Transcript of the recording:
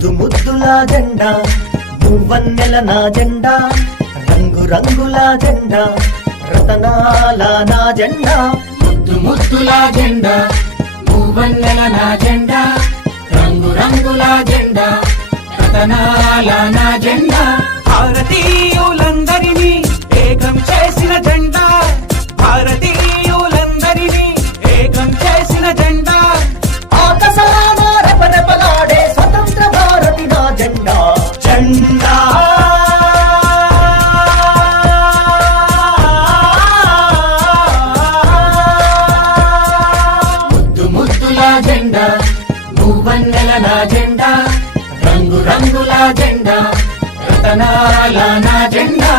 ముద్దు ముద్దుల జెండా మూవన్నెల నా జెండా రంగు రంగుల జెండా రతనాల నా జెండా ముద్దు ముద్దుల జెండా మూవన్నెల నా జెండా రంగు రంగుల జెండా రతనాల నా జెండా భారతీయులందరినీ ఏకం చేసిన జెండా భారతీయులందరినీ ఏకం చేసిన జెండా ఆకాశాన రెపరెపలాడే స్వతంత్ర భారతి నా జెండా జెండా ముద్దు ముద్దుల జెండా మూవన్నెల నా జెండా రంగు రంగుల జెండా రతనాల నా జెండా